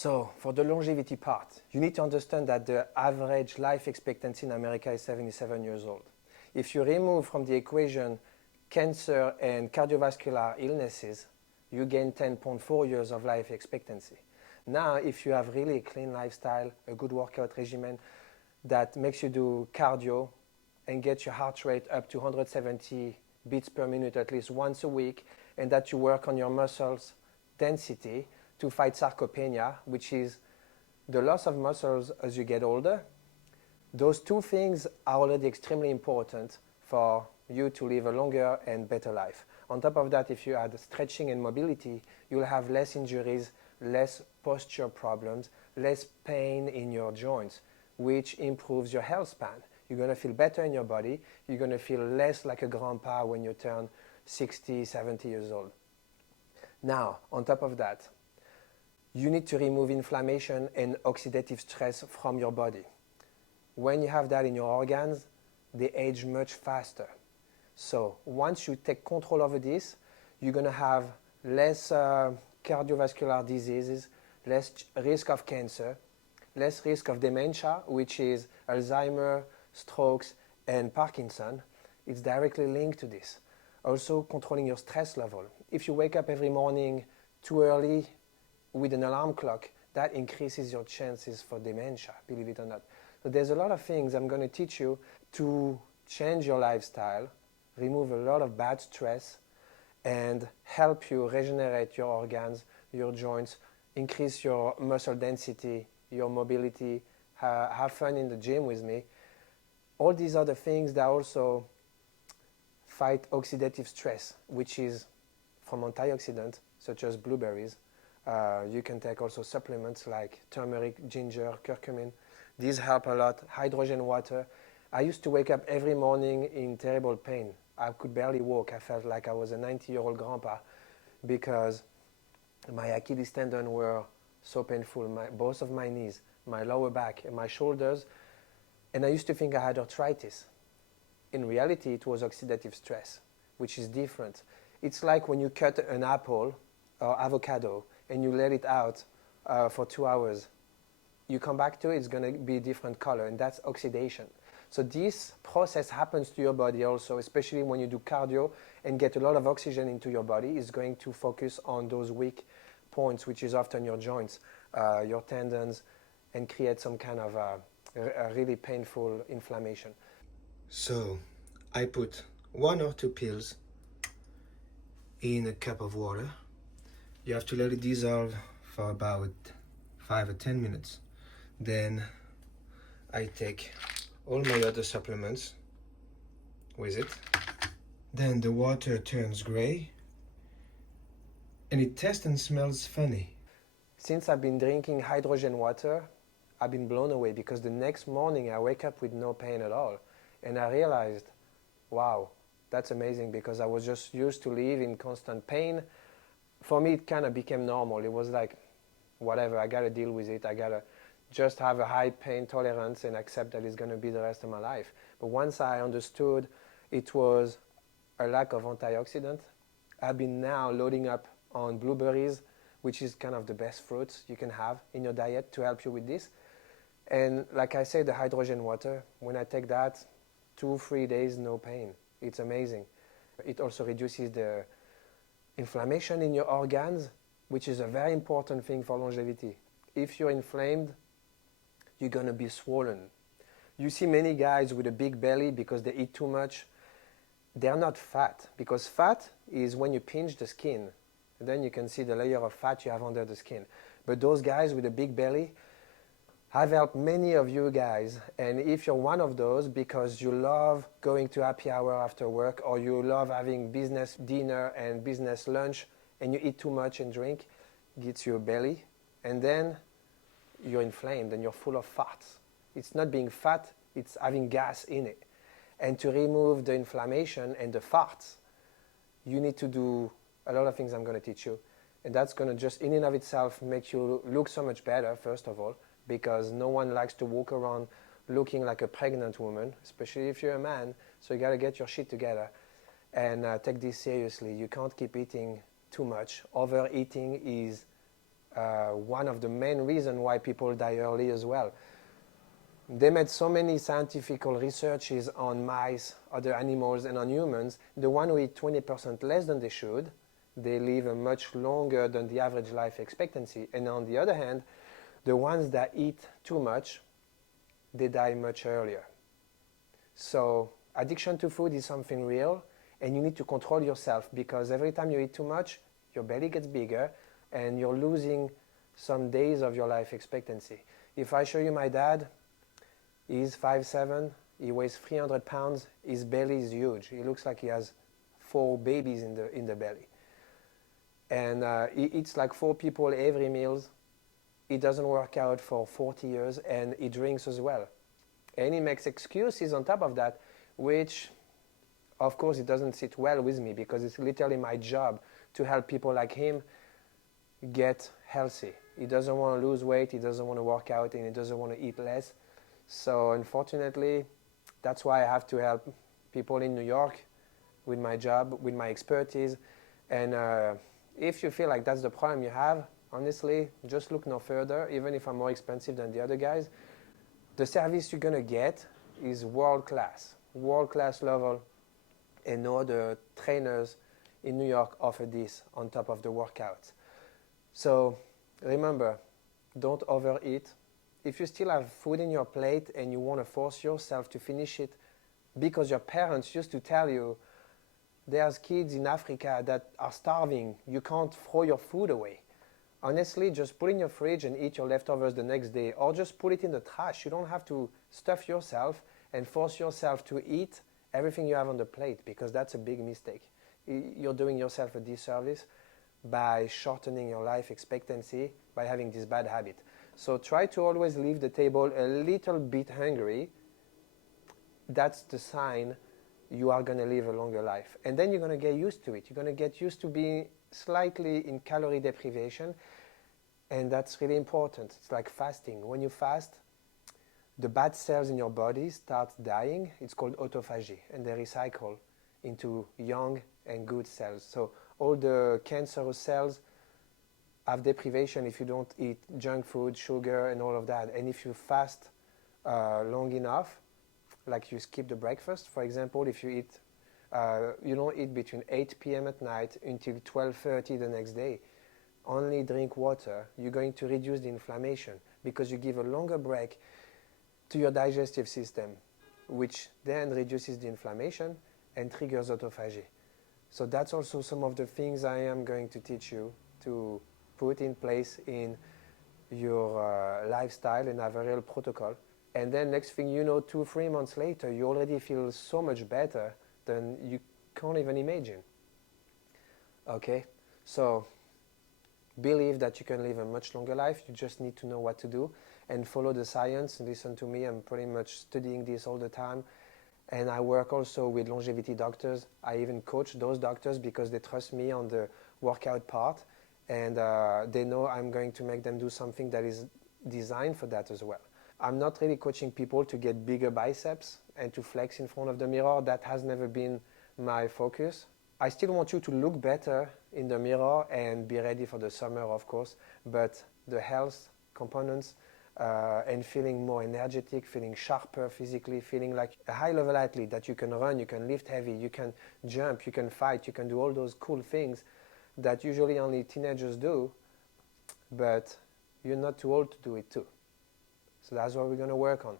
So for the longevity part, you need to understand that the average life expectancy in America is 77 years old. If you remove from the equation cancer and cardiovascular illnesses, you gain 10.4 years of life expectancy. Now, if you have really a clean lifestyle, a good workout regimen that makes you do cardio and get your heart rate up to 170 beats per minute at least once a week, and that you work on your muscles density to fight sarcopenia, which is the loss of muscles as you get older, those two things are already extremely important for you to live a longer and better life. On top of that, if you add stretching and mobility, you'll have less injuries, less posture problems, less pain in your joints, which improves your health span. You're going to feel better in your body. You're going to feel less like a grandpa when you turn 60, 70 years old. Now, on top of that, you need to remove inflammation and oxidative stress from your body. When you have that in your organs, they age much faster. So once you take control over this, you're going to have less cardiovascular diseases, less risk of cancer, less risk of dementia, which is Alzheimer, strokes, and Parkinson. It's directly linked to this. Also controlling your stress level. If you wake up every morning too early with an alarm clock, that increases your chances for dementia, believe it or not. So there's a lot of things I'm going to teach you to change your lifestyle, remove a lot of bad stress, and help you regenerate your organs, your joints, increase your muscle density, your mobility, have fun in the gym with me. All these other things that also fight oxidative stress, which is from antioxidants such as blueberries. You can take also supplements like turmeric, ginger, curcumin. These help a lot. Hydrogen water. I used to wake up every morning in terrible pain. I could barely walk. I felt like I was a 90-year-old grandpa because my Achilles tendon were so painful, both of my knees, my lower back, and my shoulders. And I used to think I had arthritis. In reality, it was oxidative stress, which is different. It's like when you cut an apple or avocado and you let it out for 2 hours. You come back to it, it's going to be a different color, and that's oxidation. So this process happens to your body also, especially when you do cardio and get a lot of oxygen into your body. It's going to focus on those weak points, which is often your joints, your tendons, and create some kind of a really painful inflammation. So I put 1 or 2 pills in a cup of water. You have to let it dissolve for about 5 or 10 minutes. Then I take all my other supplements with it. Then the water turns gray and it tastes and smells funny. Since I've been drinking hydrogen water, I've been blown away because the next morning I wake up with no pain at all. And I realized, wow, that's amazing, because I was just used to live in constant pain. For me, it kind of became normal. It was like, whatever, I got to deal with it. I got to just have a high pain tolerance and accept that it's going to be the rest of my life. But once I understood it was a lack of antioxidant, I've been now loading up on blueberries, which is kind of the best fruits you can have in your diet to help you with this. And like I said, the hydrogen water, when I take that, 2-3 days, no pain. It's amazing. It also reduces the inflammation in your organs, which is a very important thing for longevity. If you're inflamed, you're going to be swollen. You see many guys with a big belly because they eat too much. They're not fat, because fat is when you pinch the skin. And then you can see the layer of fat you have under the skin. But those guys with a big belly, I've helped many of you guys, and if you're one of those because you love going to happy hour after work, or you love having business dinner and business lunch, and you eat too much and drink, it gets you a belly, and then you're inflamed and you're full of fats. It's not being fat, it's having gas in it. And to remove the inflammation and the farts, you need to do a lot of things I'm going to teach you. And that's going to just in and of itself make you look so much better, first of all, because no one likes to walk around looking like a pregnant woman, especially if you're a man. So you got to get your shit together and take this seriously. You can't keep eating too much. Overeating is one of the main reasons why people die early as well. They made so many scientific researches on mice, other animals, and on humans. The one who eat 20% less than they should, they live a much longer than the average life expectancy. And on the other hand, the ones that eat too much, they die much earlier. So addiction to food is something real, and you need to control yourself, because every time you eat too much, your belly gets bigger, and you're losing some days of your life expectancy. If I show you my dad, he's 5'7", he weighs 300 pounds, his belly is huge. He looks like he has 4 babies in the belly. And he eats like 4 people every meal. He doesn't work out for 40 years, and he drinks as well. And he makes excuses on top of that, which, of course, it doesn't sit well with me, because it's literally my job to help people like him get healthy. He doesn't want to lose weight, he doesn't want to work out, and he doesn't want to eat less. So unfortunately, that's why I have to help people in New York with my job, with my expertise. And if you feel like that's the problem you have, honestly, just look no further. Even if I'm more expensive than the other guys, the service you're going to get is world-class level, and no other trainers in New York offer this on top of the workouts. So remember, don't overeat. If you still have food in your plate and you want to force yourself to finish it because your parents used to tell you, there's kids in Africa that are starving, you can't throw your food away. Honestly, just put it in your fridge and eat your leftovers the next day, or just put it in the trash. You don't have to stuff yourself and force yourself to eat everything you have on the plate, because that's a big mistake. You're doing yourself a disservice by shortening your life expectancy by having this bad habit. So try to always leave the table a little bit hungry. That's the sign you are going to live a longer life. And then you're going to get used to it. You're going to get used to being slightly in calorie deprivation. And that's really important. It's like fasting. When you fast, the bad cells in your body start dying. It's called autophagy. And they recycle into young and good cells. So all the cancerous cells have deprivation if you don't eat junk food, sugar, and all of that. And if you fast long enough, like you skip the breakfast, for example, if you eat, you don't eat between 8 p.m. at night until 12:30 the next day, only drink water, you're going to reduce the inflammation, because you give a longer break to your digestive system, which then reduces the inflammation and triggers autophagy. So that's also some of the things I am going to teach you to put in place in your lifestyle and have a real protocol. And then next thing you know, 2-3 months later, you already feel so much better than you can't even imagine. Okay? So believe that you can live a much longer life. You just need to know what to do and follow the science. Listen to me. I'm pretty much studying this all the time. And I work also with longevity doctors. I even coach those doctors because they trust me on the workout part. And they know I'm going to make them do something that is designed for that as well. I'm not really coaching people to get bigger biceps and to flex in front of the mirror. That has never been my focus. I still want you to look better in the mirror and be ready for the summer, of course. But the health components and feeling more energetic, feeling sharper physically, feeling like a high-level athlete, that you can run, you can lift heavy, you can jump, you can fight, you can do all those cool things that usually only teenagers do, but you're not too old to do it too. So that's what we're going to work on.